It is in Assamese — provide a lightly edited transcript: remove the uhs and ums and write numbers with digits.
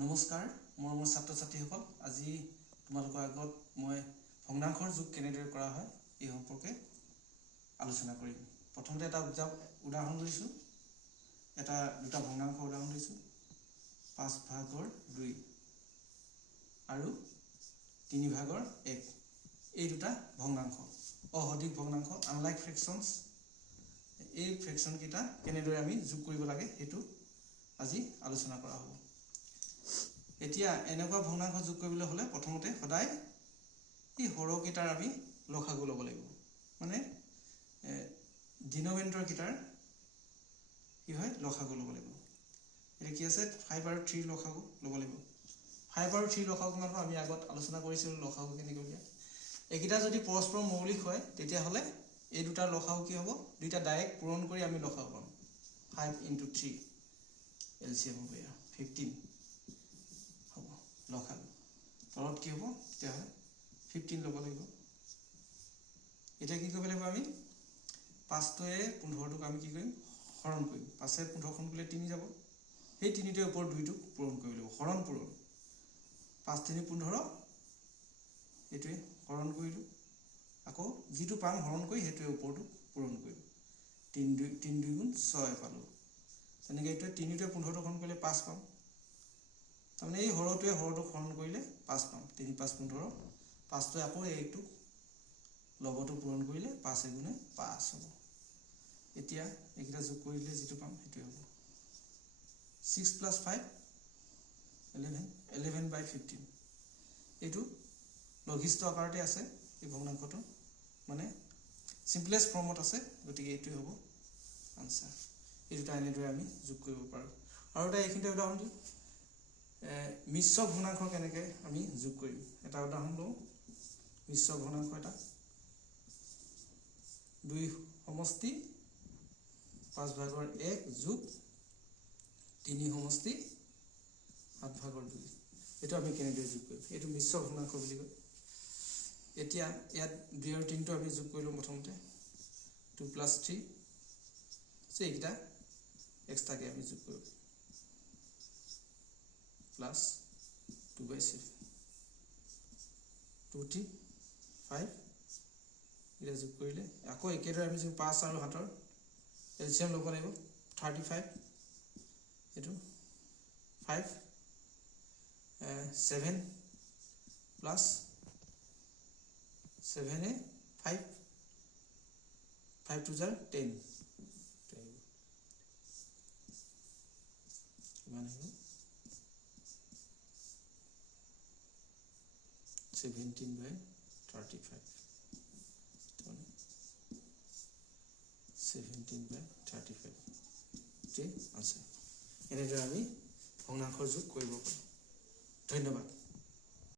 নমস্কাৰ মোৰ ছাত্ৰ ছাত্ৰীসকল আজি তোমালোকৰ আগত মই ভগ্নাংশৰ যোগ কেনেদৰে কৰা হয় এই সম্পৰ্কে আলোচনা কৰিম। প্ৰথমতে এটা উদাহৰণ লৈছো। দুটা ভগ্নাংশ উদাহৰণ লৈছো। 5/2 আৰু 3/1 এই দুটা ভগ্নাংশ অসঠিক ভগ্নাংশ আনলাইক ফ্ৰেকশনছ। এই ফ্ৰেকশন কেইটা কেনেদৰে আমি যোগ কৰিব লাগে সেইটো আজি আলোচনা কৰা হ'ব। এতিয়া এনেকুৱা ভগ্নাংশ যোগ কৰিবলৈ হলে প্ৰথমতে সদায় এই হৰকেইটাৰ আমি লসাগু ল'ব লাগিব। মানে ডিনমিনেটৰ কেইটাৰ কি হয় লসাগু ল'ব লাগিব। এটা কি আছে 5 আৰু 3 লসাগু ল'ব লাগিব। 5 আৰু 3 লসাগু কিমান আমি আগত আলোচনা কৰিছিলো লসাগু কেনেকৈ উলিয়াই। এইকেইটা যদি পৰস্পৰ মৌলিক হয় তেতিয়াহ'লে এই দুটাৰ লসাগু কি হ'ব দুইটা ডাইৰেক্ট পূৰণ কৰি আমি লসাগু পাম। 5 × 3 এলচিএম হ'ব 15 হ'ব লসাগু। তলত কি হ'ব তেতিয়াহ'লে 15 ল'ব লাগিব। এতিয়া কি কৰিব লাগিব আমি 5টোৱে 15টোক আমি কি কৰিম হৰণ কৰিম। 5এ 15খন কৰিলে 3 যাব। সেই 3টোৰ ওপৰত 2টোক পূৰণ কৰিব লাগিব। হৰণ পূৰণ 5 × 3 = 15 এইটোৱে হৰণ কৰিলোঁ। আকৌ যিটো পাম হৰণ কৰি সেইটোৱে ওপৰটো পূৰণ কৰিম। 3 2 × 6 পালোঁ। তেনেকৈ এইটোৱে 3টোৱে 15খন কৰিলে 5 পাম। তাৰমানে এই হৰটোৱে হৰটোক হৰণ কৰিলে 5 পাম। 3 5 15 5টোৱে আকৌ এইটোক লগতো পূৰণ কৰিলে 5 × 5 হ'ব। এতিয়া এইকেইটা যোগ কৰিলে যিটো পাম সেইটোৱে হ'ব 6 + 5 11 11/15। এইটো লঘিষ্ঠ আকাৰতে আছে এই ভগ্নাংশটো মানে চিম্পলেষ্ট ফৰ্মত আছে। গতিকে এইটোৱে হ'ব আনসাৰ। এই দুটা এনেদৰে আমি যোগ কৰিব পাৰোঁ। আৰু এটা এইখিনিতে উদাহৰণ দিওঁ মিশ্ৰ ভগ্নাংশ কেনেকৈ আমি যোগ কৰিম। এটা উদাহৰণ লওঁ। মিশ্ৰ ভগ্নাংশ এটা 2 সমষ্টি 5/1 যোগ 3 সমষ্টি 7/2। এইটো আমি কেনেদৰে যোগ কৰিম এইটো মিশ্ৰ ভগ্নাংশ বুলি কয়। এতিয়া ইয়াত 2 আৰু 3টো আমি যোগ কৰিলোঁ। প্ৰথমতে 2 + 3 এইকেইটা এক্সট্ৰাকৈ আমি যোগ কৰিব +2/7 2 3 5 এটা যোগ কৰিলে আকৌ একেদৰে আমি 5 আৰু 7ৰ এলচিএম ল'ব লাগিব 35। এইটো 5 7 + 7 5 5 2 = 10 কিমান আহিব 17/35 17/35 ঠিক আছে। এনেদৰে আমি ভগ্নাংশৰ যোগ কৰিব পাৰোঁ। ধন্যবাদ।